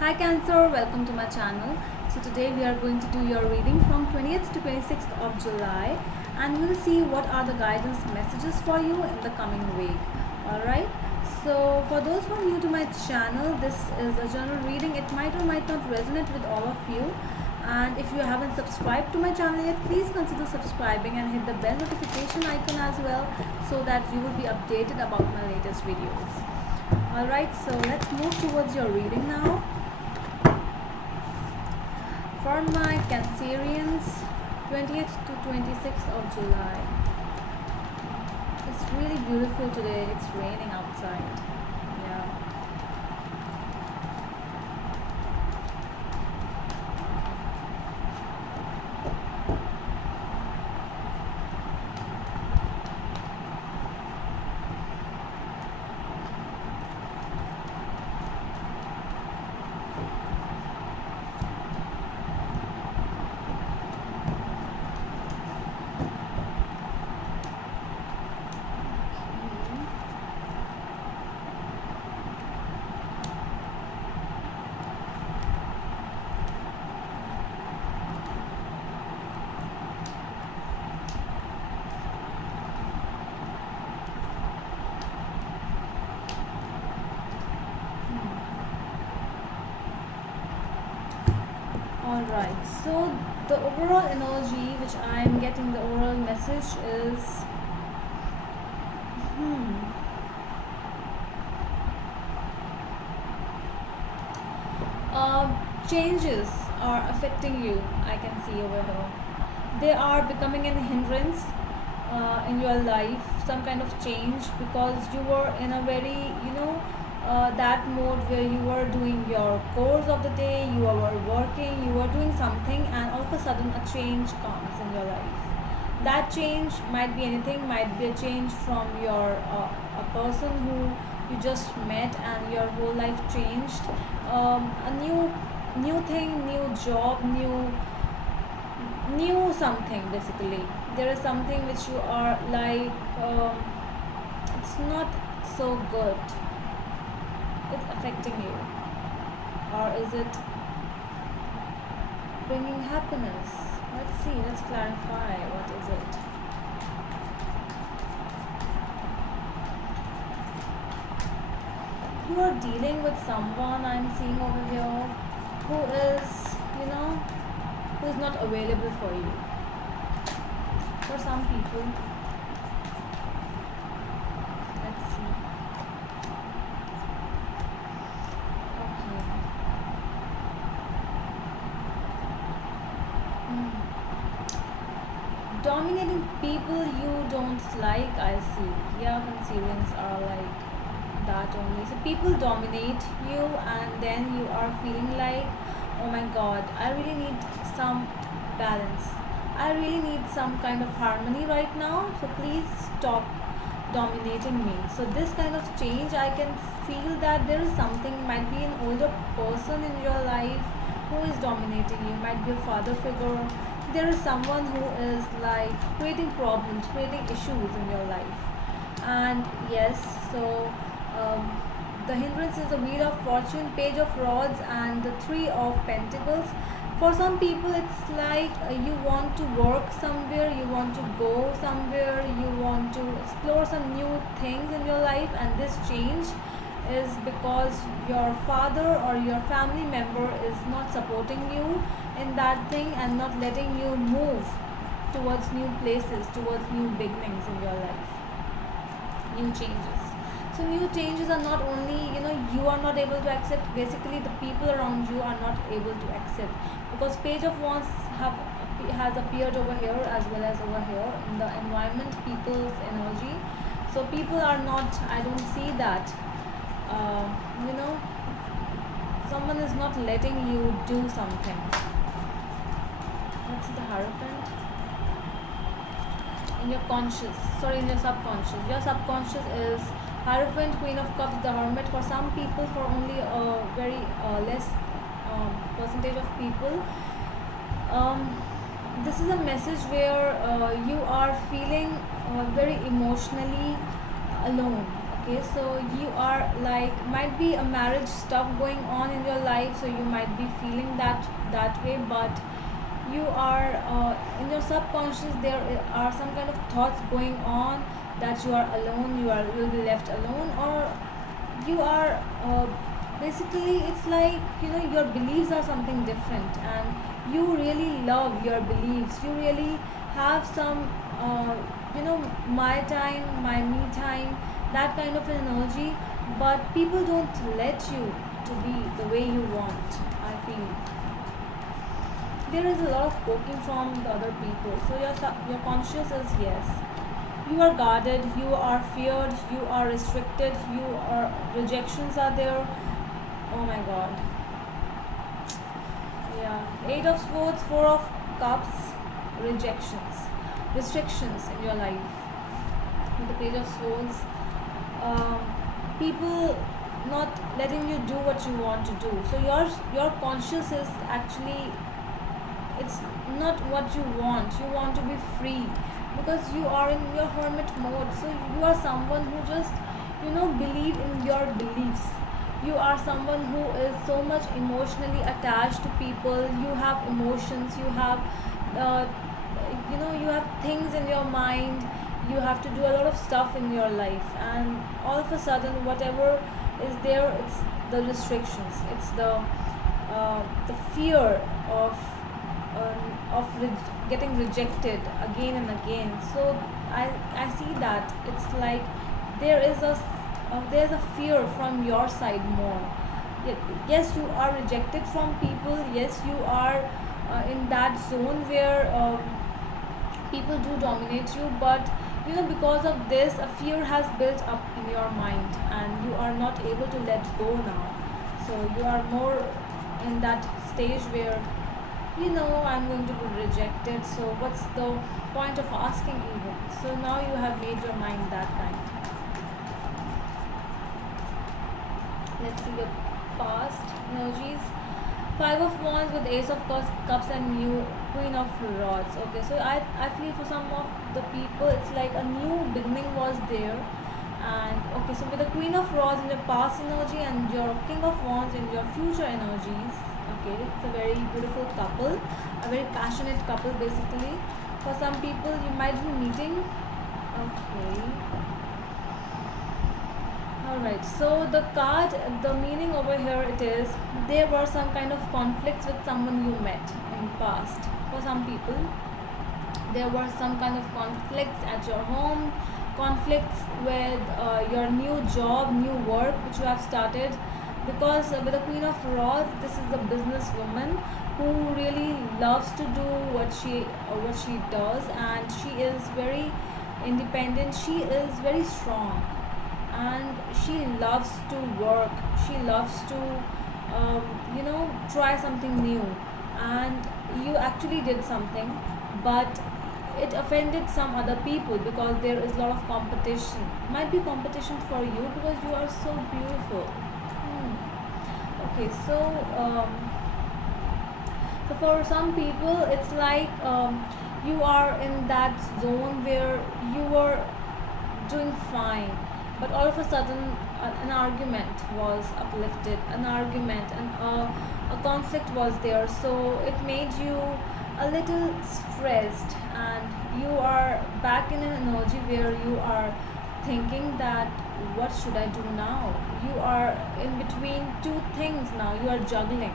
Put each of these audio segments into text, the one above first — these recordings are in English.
Hi Cancer, welcome to my channel. So today we are going to do your reading from 20th to 26th of July and we'll see what are the guidance messages for you in the coming week. Alright, so for those who are new to my channel, this is a general reading. It might or might not resonate with all of you. And if you haven't subscribed to my channel yet, please consider subscribing and hit the bell notification icon as well so that you will be updated about my latest videos. Alright, so let's move towards your reading now. For my Cancerians, 20th to 26th of July. It's really beautiful today. It's raining outside. Yeah. Alright, so the overall energy which I am getting, the overall message is changes are affecting you. I can see over here. They are becoming an hindrance in your life, some kind of change, because you were in a very, that mode where you were doing your course of the day, you were working, you were doing something, and all of a sudden a change comes in your life. That change might be anything, might be a change from your a person who you just met and your whole life changed, a new thing, new job, new something. Basically there is something which you are like, it's not so good, it's affecting you, or is it bringing happiness? Let's see, let's clarify what is it. You are dealing with someone, I'm seeing over here, who is, who is not available for you. For some people, let's see. Okay. Dominating people you don't like, I see. Yeah, Cancerians are like that only. So people dominate you and then you are feeling like, oh my god, I really need some balance, I really need some kind of harmony right now, so please stop dominating me. So this kind of change, I can feel that there is something, might be an older person in your life who is dominating you, might be a father figure. There is someone who is like creating problems, creating issues in your life. And yes, so the hindrance is the Wheel of Fortune, Page of Rods, and the Three of Pentacles. For some people, it's like you want to work somewhere, you want to go somewhere, you want to explore some new things in your life, and this change is because your father or your family member is not supporting you in that thing and not letting you move towards new places, towards new beginnings in your life, new changes. So new changes are not only, you are not able to accept, basically the people around you are not able to accept, because Page of Wands has appeared over here as well as over here in the environment, people's energy. So people are not, I don't see that, someone is not letting you do something. Let's see the Hierophant. In your subconscious. Your subconscious is Hierophant, Queen of Cups, the Hermit. For some people, for only a very less percentage of people, this is a message where you are feeling very emotionally alone. Okay, so you are like, might be a marriage stuff going on in your life, so you might be feeling that way, but you are in your subconscious there are some kind of thoughts going on that you are alone, you'll be left alone, or you are basically, it's like, your beliefs are something different, and you really love your beliefs, you really have some my time, my me time, that kind of energy, but people don't let you to be the way you want. I feel there is a lot of poking from the other people, so your conscious is, yes, you are guarded, you are feared, you are restricted, you are, rejections are there. Oh my god. Yeah, eight of swords, four of cups, rejections, restrictions in your life. With the page of swords, um, people not letting you do what you want to do, so your conscious is actually, it's not what you want, you want to be free, because you are in your hermit mode, so you are someone who just believe in your beliefs. You are someone who is so much emotionally attached to people, you have emotions, you have uh, you have things in your mind, you have to do a lot of stuff in your life, and all of a sudden whatever is there, it's the restrictions, it's the fear of getting rejected again and again. So I see that it's like there is there's a fear from your side more. Yes, you are rejected from people, yes, you are in that zone where people do dominate you, but because of this a fear has built up in your mind, and you are not able to let go now. So you are more in that stage where I'm going to be rejected, so what's the point of asking even? So now you have made your mind that kind. Let's see your past energies. Five of wands with ace of cups and new queen of rods. Okay, so I feel for some of the people it's like a new beginning was there. And okay, so with the queen of rods in your past energy and your king of wands in your future energies, okay, it's a very beautiful couple, a very passionate couple basically. For some people you might be meeting. Okay, alright, so the card, the meaning over here, it is there were some kind of conflicts with someone you met in past. For some people there were some kind of conflicts at your home, conflicts with your new job, new work which you have started, because with the queen of rods, this is a businesswoman who really loves to do what she does, and she is very independent, she is very strong, and she loves to work, she loves to try something new. And you actually did something, but it offended some other people because there is a lot of competition, might be competition for you because you are so beautiful. Okay, so for some people it's like you are in that zone where you were doing fine, but all of a sudden an argument was uplifted, an argument, and a conflict was there, so it made you a little stressed, and you are back in an energy where you are thinking that what should I do now. You are in between two things now, you are juggling,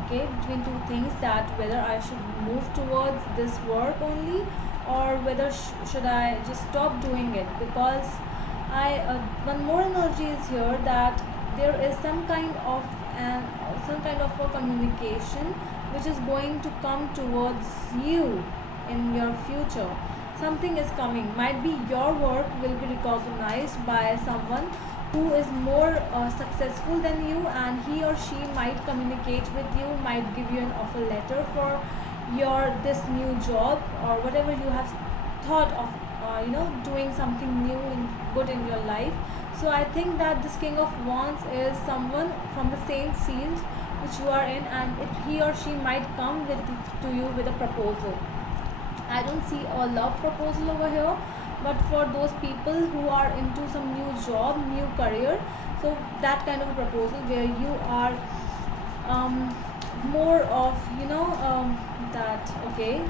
okay, between two things, that whether I should move towards this work only, or whether should I just stop doing it, because I one more energy is here, that there is some kind of a communication which is going to come towards you in your future. Something is coming, might be your work will be recognized by someone who is more successful than you, and he or she might communicate with you, might give you an offer letter for your this new job, or whatever you have thought of doing something new and good in your life. So I think that this king of wands is someone from the same field which you are in, and he or she might come to you with a proposal. I don't see a love proposal over here, but for those people who are into some new job, new career, so that kind of a proposal where you are um, more of that okay,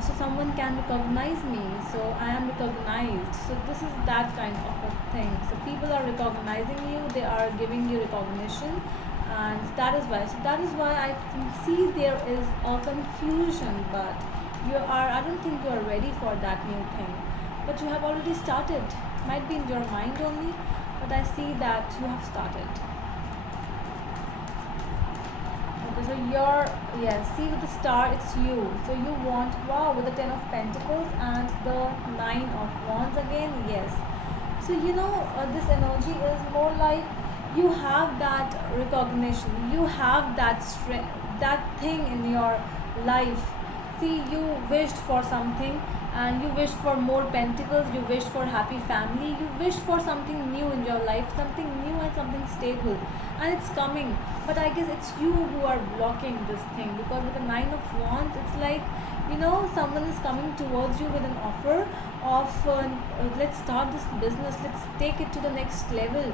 so someone can recognize me, so I am recognized, so this is that kind of a thing. So people are recognizing you, they are giving you recognition, and that is why, so that is why I can see there is a confusion. But you are, I don't think you are ready for that new thing, but you have already started. Might be in your mind only, but I see that you have started. Okay, so you're, yes, see with the star, it's you. So you want, wow, with the Ten of Pentacles and the Nine of Wands again, yes. So this energy is more like you have that recognition, you have that strength, that thing in your life. See, you wished for something, and you wished for more pentacles, you wished for happy family, you wished for something new in your life, something new and something stable, and it's coming. But I guess it's you who are blocking this thing, because with the Nine of Wands, it's like someone is coming towards you with an offer of let's start this business, let's take it to the next level,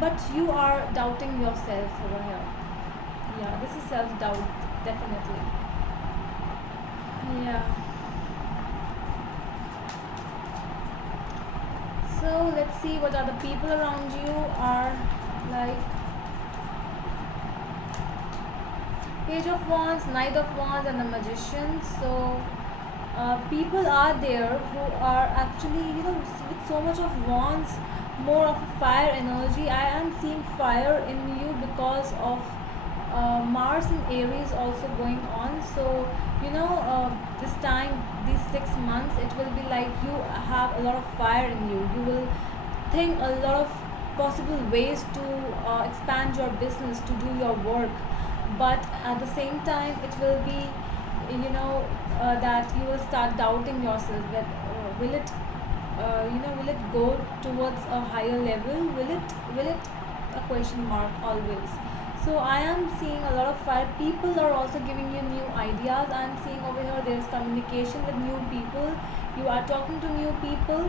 but you are doubting yourself over here. Yeah, this is self doubt, definitely. Yeah. So let's see what other people around you are like. Page of Wands, Knight of Wands, and the Magician. So people are there who are actually, with so much of wands, more of a fire energy. I am seeing fire in you because of Mars in Aries also going on. So this time, these 6 months, it will be like you have a lot of fire in you. You will think a lot of possible ways to expand your business, to do your work, but at the same time, it will be that you will start doubting yourself, that will it go towards a higher level, will it a question mark always. So I am seeing a lot of fire. People are also giving you new ideas. I am seeing over here there is communication with new people, you are talking to new people,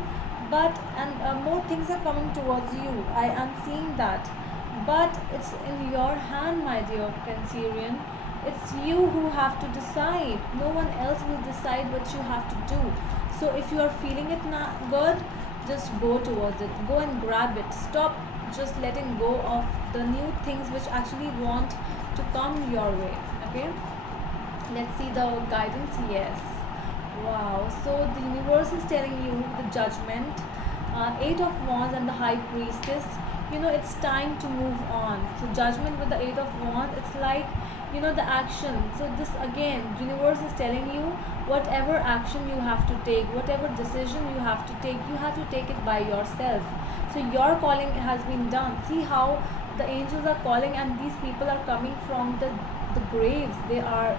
but and more things are coming towards you, I am seeing that. But it's in your hand, my dear Cancerian. It's you who have to decide. No one else will decide what you have to do. So if you are feeling it not good, just go towards it. Go and grab it. Stop just letting go of the new things which actually want to come your way. Okay? Let's see the guidance. Yes. Wow. So the universe is telling you the Judgment, Eight of Wands, and the High Priestess. It's time to move on. So Judgment with the Eight of Wands, it's like the action. So this again, universe is telling you whatever action you have to take, whatever decision you have to take it by yourself. So your calling has been done. See how the angels are calling, and these people are coming from the graves. They are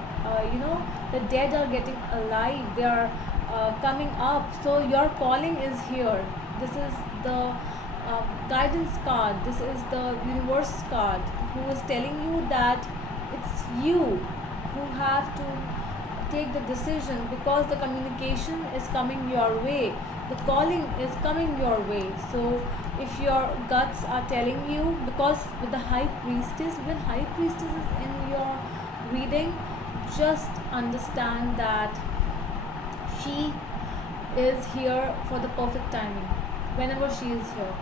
the dead are getting alive, they are coming up. So your calling is here. This is the guidance card, this is the universe card, who is telling you that it's you who have to take the decision, because the communication is coming your way, the calling is coming your way. So if your guts are telling you, because with the High Priestess, when High Priestess is in your reading, just understand that she is here for the perfect timing, whenever she is here.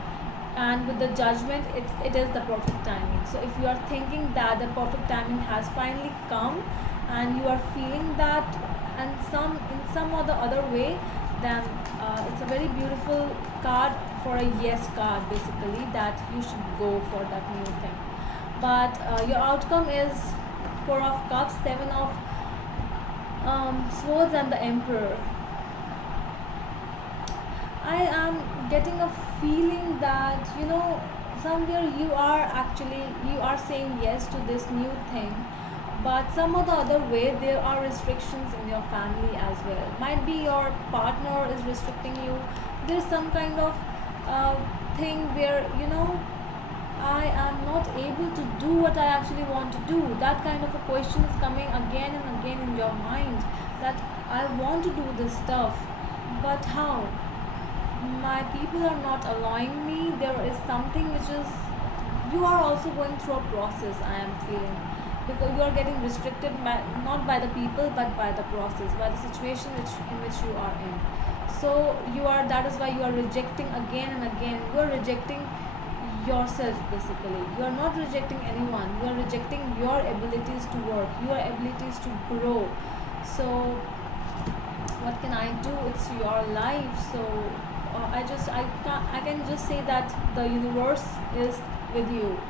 And with the Judgment, it is the perfect timing. So if you are thinking that the perfect timing has finally come, and you are feeling that, and in some or the other way, then it's a very beautiful card for a yes card, basically, that you should go for that new thing. But your outcome is Four of Cups, Seven of Swords, and the Emperor. I am getting a feeling that somewhere you are saying yes to this new thing, but some or the other way there are restrictions in your family as well. Might be your partner is restricting you. There's some kind of thing where I am not able to do what I actually want to do. That kind of a question is coming again and again in your mind, that I want to do this stuff, but how? my people are not allowing me. There is something which is, you are also going through a process, I am feeling, because you are getting restricted by, not by the people but by the process, by the situation which you are in. So you are, that is why you are rejecting again and again. You are rejecting yourself basically. You are not rejecting anyone, you are rejecting your abilities to work, your abilities to grow. So what can I do? It's your life. So I can just say that the universe is with you.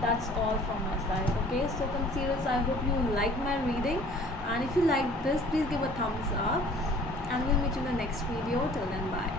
That's all from my side. Okay, so concealers, I hope you like my reading, and if you like this, please give a thumbs up, and we'll meet you in the next video. Till then, bye.